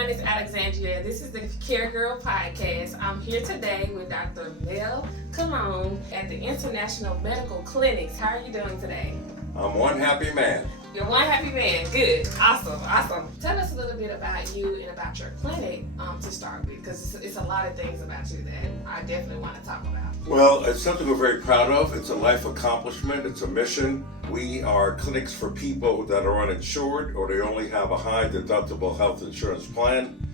everyone, it's Alexandria. This is the Care Girl Podcast. I'm here today with Dr. Mel Colón at the International Medical Clinics. How are you doing today? I'm one happy man. You're one happy man. Good. Awesome. Tell us a little bit about you and about your clinic to start with, because it's a lot of things about you that I definitely want to talk about. Well, it's something we're very proud of. It's a life accomplishment. It's a mission. We are clinics for people that are uninsured or they only have a high deductible health insurance plan.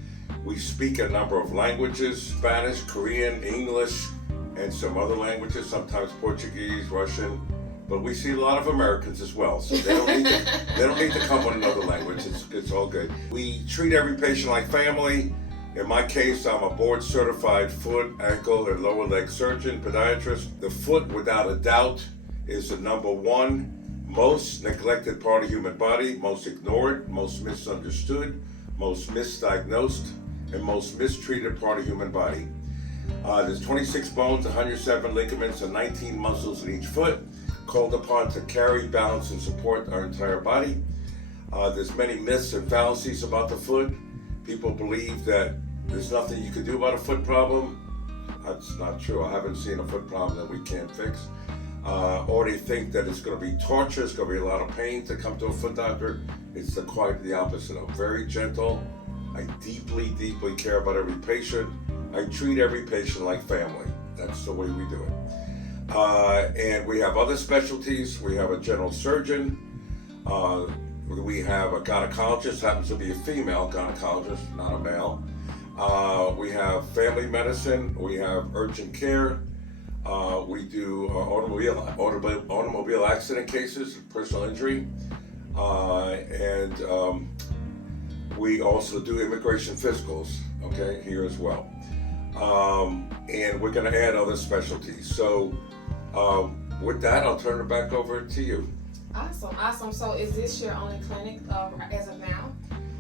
We speak a number of languages: Spanish, Korean, English, and some other languages, sometimes Portuguese, Russian. But we see a lot of Americans as well, so they don't need to come with another language. It's all good. We treat every patient like family. In my case, I'm a board-certified foot, ankle, and lower leg surgeon, podiatrist. The foot, without a doubt, is the number one most neglected part of the human body, most ignored, most misunderstood, most misdiagnosed, and most mistreated part of the human body. There's 26 bones, 107 ligaments, and 19 muscles in each foot, called upon to carry, balance, and support our entire body. There's many myths and fallacies about the foot. People believe that there's nothing you can do about a foot problem. That's not true. I haven't seen a foot problem that we can't fix. Or they think that it's going to be torture, it's going to be a lot of pain to come to a foot doctor. It's quite the opposite. I'm very gentle. I deeply, deeply care about every patient. I treat every patient like family. That's the way we do it. And we have other specialties. We have a general surgeon. We have a gynecologist, happens to be a female gynecologist, not a male. We have family medicine. We have urgent care. We do automobile accident cases, personal injury. And we also do immigration physicals, okay, here as well. And we're going to add other specialties. So with that, I'll turn it back over to you. Awesome. So is this your only clinic as of now?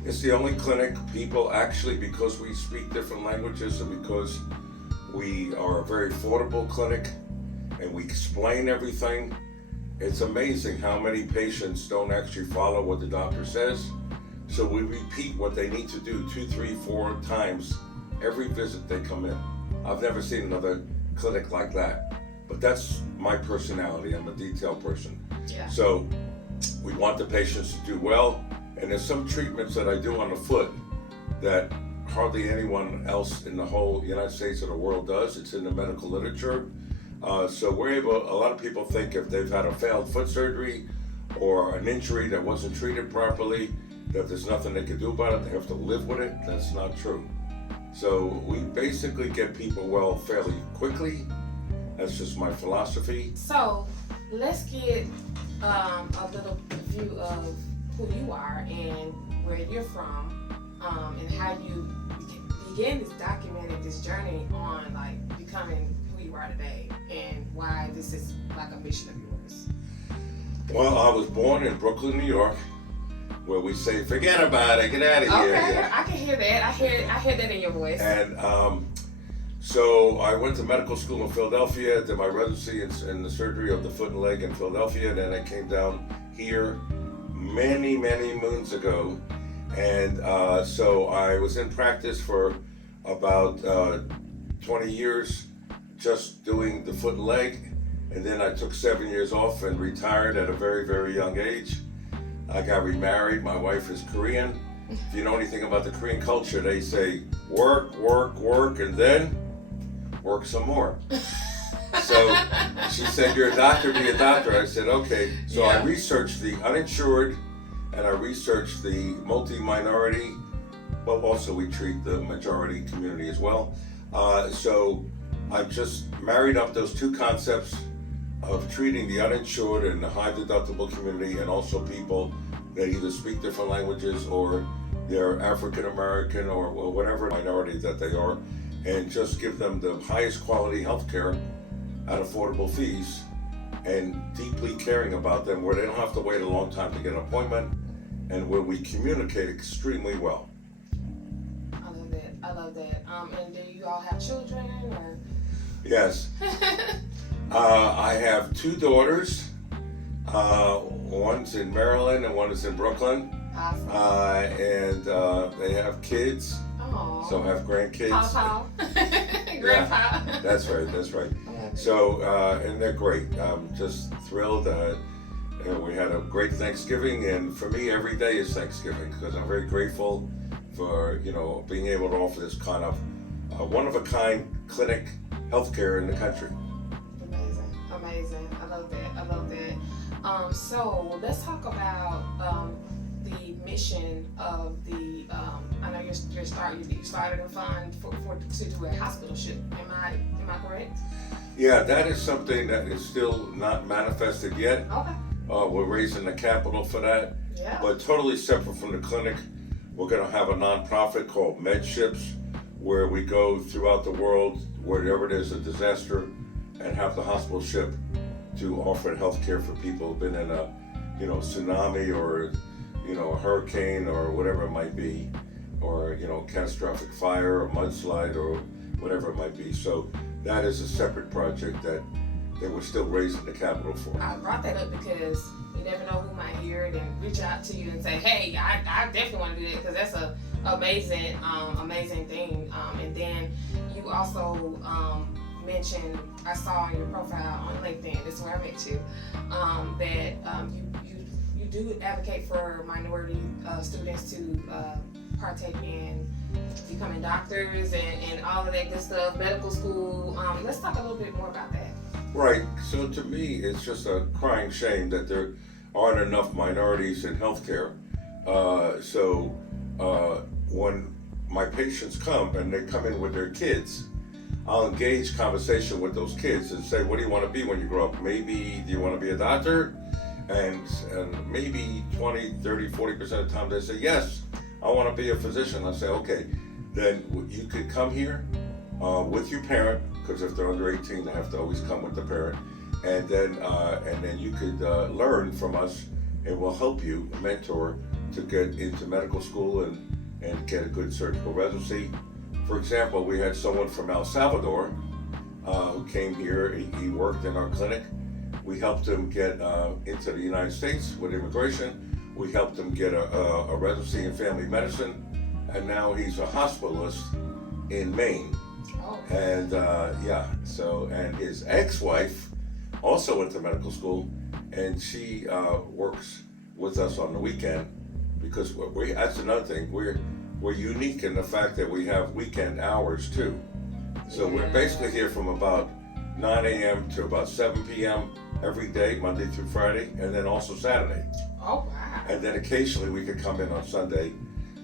It's the only clinic. People actually, because we speak different languages and because we are a very affordable clinic and we explain everything, it's amazing how many patients don't actually follow what the doctor says. So we repeat what they need to do 2, 3, 4 times every visit they come in. I've never seen another clinic like that. But that's my personality. I'm a detailed person. Yeah. So we want the patients to do well. And there's some treatments that I do on the foot that hardly anyone else in the whole United States or the world does. It's in the medical literature. So a lot of people think if they've had a failed foot surgery or an injury that wasn't treated properly, that there's nothing they can do about it. They have to live with it. That's not true. So we basically get people well fairly quickly. That's just my philosophy. So let's get a little view of who you are and where you're from, and how you began this journey on like becoming who you are today, and why this is like a mission of yours. Well, I was born in Brooklyn, New York, where we say, forget about it, get out of here. Okay, I can hear that. I hear that in your voice. And so I went to medical school in Philadelphia, did my residency in the surgery of the foot and leg in Philadelphia, and then I came down here many, many moons ago. And so I was in practice for about 20 years, just doing the foot and leg. And then I took 7 years off and retired at a very, very young age. I got remarried. My wife is Korean. If you know anything about the Korean culture, they say work, work, work, and then work some more. So she said, you're a doctor, be a doctor. I said, okay. So yeah. I researched the uninsured and I researched the multi-minority, but also we treat the majority community as well. So I've just married up those two concepts of treating the uninsured and the high deductible community, and also people that either speak different languages or they're African American or whatever minority that they are, and just give them the highest quality health care at affordable fees and deeply caring about them, where they don't have to wait a long time to get an appointment, and where we communicate extremely well. I love that. And do you all have children? Or? Yes. I have 2 daughters. One's in Maryland and one is in Brooklyn. Awesome. And they have kids. Oh. Some have grandkids. Paw. Grandpa. Yeah, that's right. So, and they're great. I'm just thrilled. We had a great Thanksgiving, and for me, every day is Thanksgiving because I'm very grateful for being able to offer this kind of one-of-a-kind clinic healthcare in the country. Amazing. I love that. So let's talk about the mission of the. I know you started a fund to do a hospitalship. Am I correct? Yeah, that is something that is still not manifested yet. Okay. We're raising the capital for that. Yeah. But totally separate from the clinic, we're going to have a nonprofit called Medships, where we go throughout the world, wherever there's a disaster, and have the hospital ship to offer health care for people who've been in a tsunami or a hurricane or whatever it might be, or catastrophic fire or mudslide or whatever it might be. So that is a separate project that we're still raising the capital for. I brought that up because you never know who might hear it and reach out to you and say, hey, I definitely want to do that, because that's a amazing thing. And then you also mentioned, I saw on your profile on LinkedIn, that's where I met you, that you do advocate for minority students to partake in becoming doctors and all of that good stuff, medical school. Let's talk a little bit more about that. Right. So to me, it's just a crying shame that there aren't enough minorities in healthcare. So when my patients come and they come in with their kids, I'll engage conversation with those kids and say, what do you want to be when you grow up? Maybe, do you want to be a doctor? And maybe 20, 30, 40% of the time they say, yes, I want to be a physician. I say, okay, then you could come here with your parent, because if they're under 18, they have to always come with the parent. And then you could learn from us, and we'll help you, mentor, to get into medical school and get a good surgical residency. For example, we had someone from El Salvador who came here. He worked in our clinic. We helped him get into the United States with immigration. We helped him get a residency in family medicine, and now he's a hospitalist in Maine. Oh. And and his ex-wife also went to medical school, and she works with us on the weekend, because that's another thing. We're unique in the fact that we have weekend hours too. So we're basically here from about 9 a.m. to about 7 p.m. every day, Monday through Friday, and then also Saturday. Oh, wow. And then occasionally we could come in on Sunday.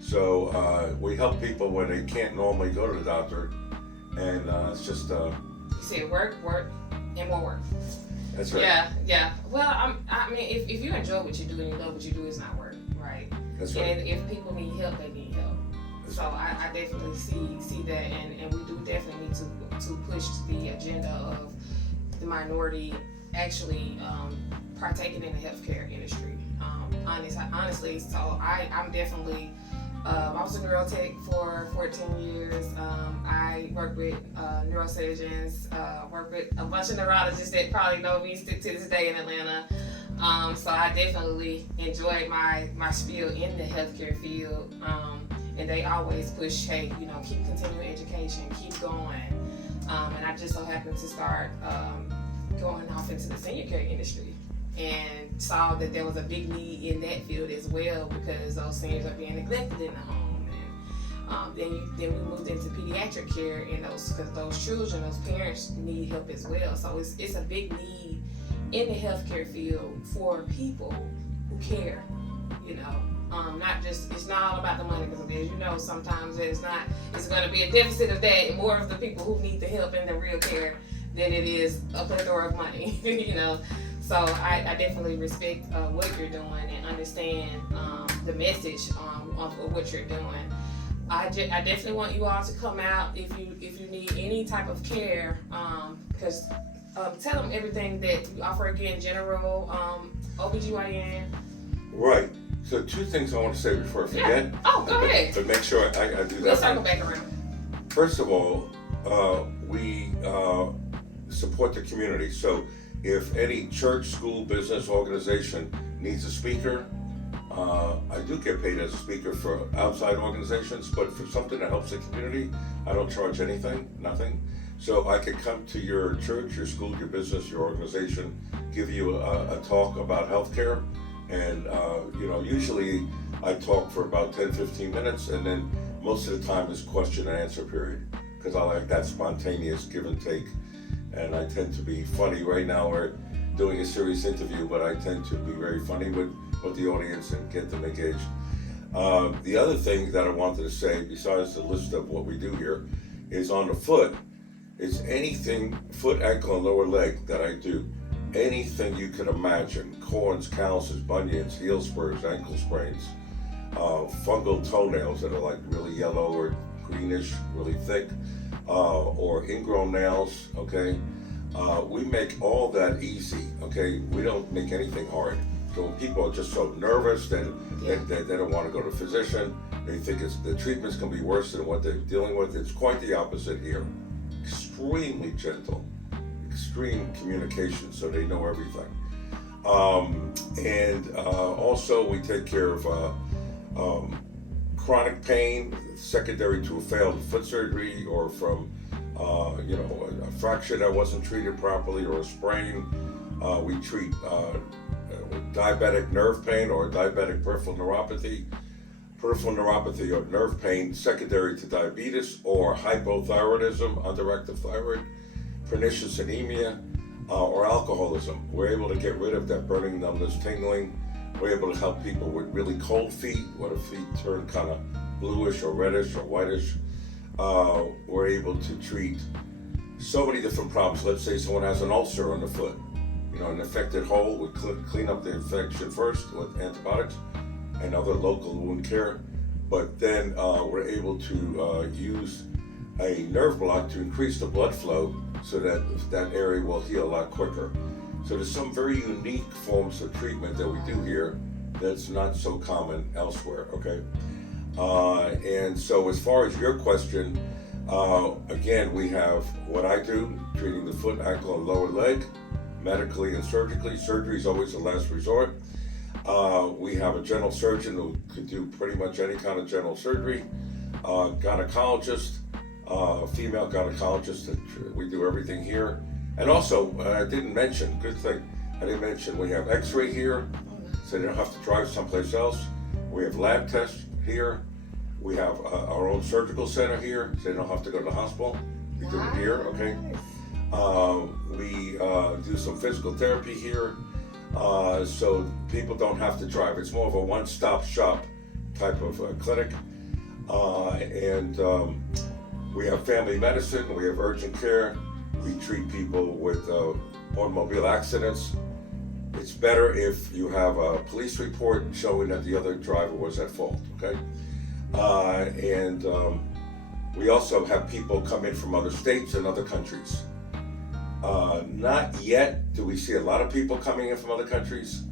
So we help people when they can't normally go to the doctor, and it's just... You said work, and more work. That's right. Yeah. Well, I mean, if you enjoy what you do and you love what you do, it's not work, right? That's right. And if people need help, they need help. So I definitely see that, and we do definitely need to push the agenda of the minority actually partaking in the healthcare industry. Honestly, so I'm definitely. I was a neurotech for 14 years. I worked with neurosurgeons, worked with a bunch of neurologists that probably know me still to this day in Atlanta. So I definitely enjoyed my spiel in the healthcare field. And they always push, hey, keep continuing education, keep going. And I just so happened to start going off into the senior care industry, and saw that there was a big need in that field as well, because those seniors are being neglected in the home. And then we moved into pediatric care, and because those children, those parents need help as well. So it's a big need in the healthcare field for people who care, not just, it's not all about the money, because as sometimes it's going to be a deficit of that, and more of the people who need the help and the real care than it is a plethora of money, So I definitely respect what you're doing and understand the message of what you're doing. I definitely want you all to come out if you need any type of care, because tell them everything that you offer again, general, OBGYN. Right. So 2 things I want to say before I forget. Yeah. Oh, go ahead. But make sure I do that. Let's circle back around. First of all, we support the community. So if any church, school, business, organization needs a speaker, I do get paid as a speaker for outside organizations, but for something that helps the community, I don't charge anything, nothing. So I could come to your church, your school, your business, your organization, give you a talk about healthcare. And, usually I talk for about 10, 15 minutes, and then most of the time is question and answer period, because I like that spontaneous give and take. And I tend to be funny. Right now we're doing a serious interview, but I tend to be very funny with the audience and get them engaged. The other thing that I wanted to say, besides the list of what we do here, is on the foot. It's anything, foot, ankle, and lower leg that I do. Anything you could imagine. Corns, calluses, bunions, heel spurs, ankle sprains, fungal toenails that are like really yellow or greenish, really thick, or ingrown nails, okay? We make all that easy, okay? We don't make anything hard. So when people are just so nervous, then they don't want to go to a physician. They think the treatment's going to be worse than what they're dealing with. It's quite the opposite here. Extremely gentle, extreme communication, so they know everything. Also we take care of chronic pain secondary to a failed foot surgery, or from a fracture that wasn't treated properly, or a sprain. We treat diabetic nerve pain or diabetic peripheral neuropathy. Peripheral neuropathy or nerve pain secondary to diabetes or hypothyroidism, underactive thyroid, pernicious anemia, or alcoholism. We're able to get rid of that burning, numbness, tingling. We're able to help people with really cold feet, where the feet turn kind of bluish or reddish or whitish. We're able to treat so many different problems. Let's say someone has an ulcer on the foot, an infected hole. We clean up the infection first with antibiotics and other local wound care, but then we're able to use a nerve block to increase the blood flow so that that area will heal a lot quicker. So there's some very unique forms of treatment that we do here that's not so common elsewhere, okay? And so as far as your question, again, we have what I do, treating the foot, ankle, and lower leg, medically and surgically. Surgery is always the last resort. We have a general surgeon who could do pretty much any kind of general surgery. Gynecologist, female gynecologist. We do everything here. And also, I didn't mention, good thing, I didn't mention we have x-ray here, so they don't have to drive someplace else. We have lab tests here. We have our own surgical center here, so they don't have to go to the hospital. We do it here, okay? We do some physical therapy here. So people don't have to drive. It's more of a one-stop shop type of clinic. We have family medicine, we have urgent care. We treat people with automobile accidents. It's better if you have a police report showing that the other driver was at fault, okay? We also have people come in from other states and other countries. Not yet do we see a lot of people coming in from other countries,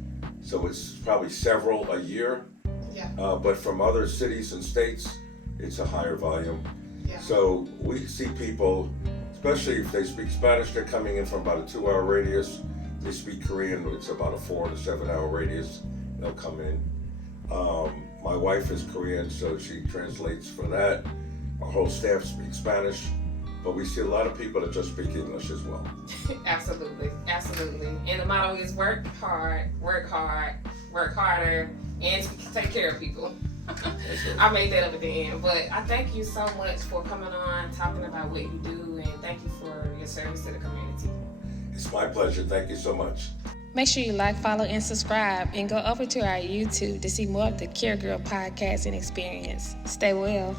so it's probably several a year. Yeah. But from other cities and states, it's a higher volume. Yeah. So we see people, especially if they speak Spanish, they're coming in from about a 2-hour radius. They speak Korean, it's about a 4 to 7 hour radius. They'll come in. My wife is Korean, so she translates for that. Our whole staff speaks Spanish. But we see a lot of people that just speak English as well. Absolutely. And the motto is work hard, work harder, and take care of people. I made that up at the end. But I thank you so much for coming on, talking about what you do, and thank you for your service to the community. It's my pleasure. Thank you so much. Make sure you like, follow, and subscribe, and go over to our YouTube to see more of the Care Girl podcast and experience. Stay well.